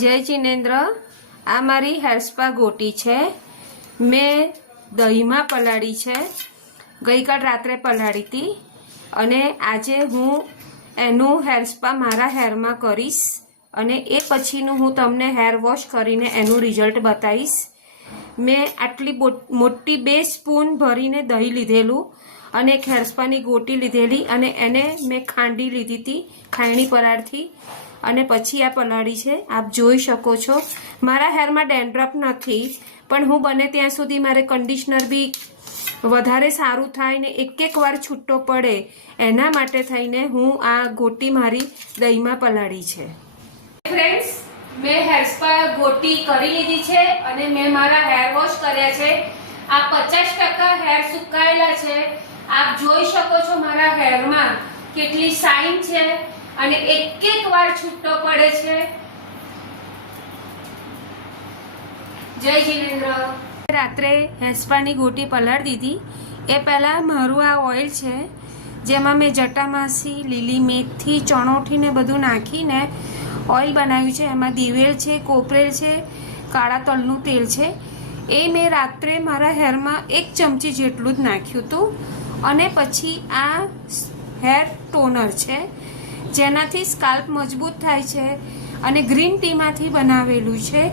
જય જિનેન્દ્ર, આ મારી હેર સ્પા ગોટી છે. મેં દહીંમાં પલાળી છે. ગઈકાલ રાત્રે પલાળી હતી અને આજે હું એનું હેર સ્પા મારા હેરમાં કરીશ અને એ પછીનું હું તમને હેર વોશ કરીને એનું રિઝલ્ટ બતાવીશ. મેં આટલી મોટી બે સ્પૂન ભરીને દહીં લીધેલું અને એક હેરસ્પાની ગોટી લીધેલી અને એને મેં ખાંડી લીધી હતી, ખાયણી પરાળથી. અને પછી આ પલાળી છે. આપ જોઈ શકો છો. મારા હેરમાં ડેન્ડ્રફ નથી, પણ હું બને ત્યાં સુધી મારે કન્ડિશનર બી વધારે સારું થાય ને એક એક વાર છૂટો પડે, એના માટે થઈને હું આ ગોટી મારી દહીંમાં પલાળી છે. ફ્રેન્ડ્સ મેં હેર સ્પા ગોટી કરી લીધી છે અને મેં મારા હેર વોશ કર્યા છે. આ પચાસ ટકા હેર સુકાયેલા છે. આપ જોઈ શકો છો મારા હેરમાં કેટલી સાઇન છે. અને એક એક વાર છૂટો પડે છે. જય જીનેન્દ્ર. રાત્રે હેસ્પાની ગોટી પલાળી દીધી. એ પહેલાં મારું આ ઓઇલ છે, જેમાં મેં જટામાસી લીલી મેથી ચણોઠીને બધું નાખીને ઓઇલ બનાવ્યું છે. એમાં દિવેલ છે, કોપરેલ છે, કાળા તલનું તેલ છે. એ મેં રાત્રે મારા હેરમાં એક ચમચી જેટલું જ નાખ્યું હતું. અને પછી આ હેર ટોનર છે. જેનાથી સ્કાલ્પ મજબૂત થાય છે અને ગ્રીન ટીમાંથી બનાવેલું છે.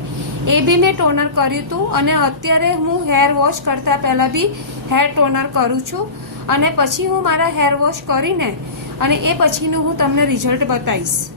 એ બી મેં ટોનર કર્યું હતું અને અત્યારે હું હેર વોશ કરતાં પહેલાં બી હેર ટોનર કરું છું અને પછી હું મારા હેર વોશ કરીને અને એ પછીનું હું તમને રિઝલ્ટ બતાવીશ.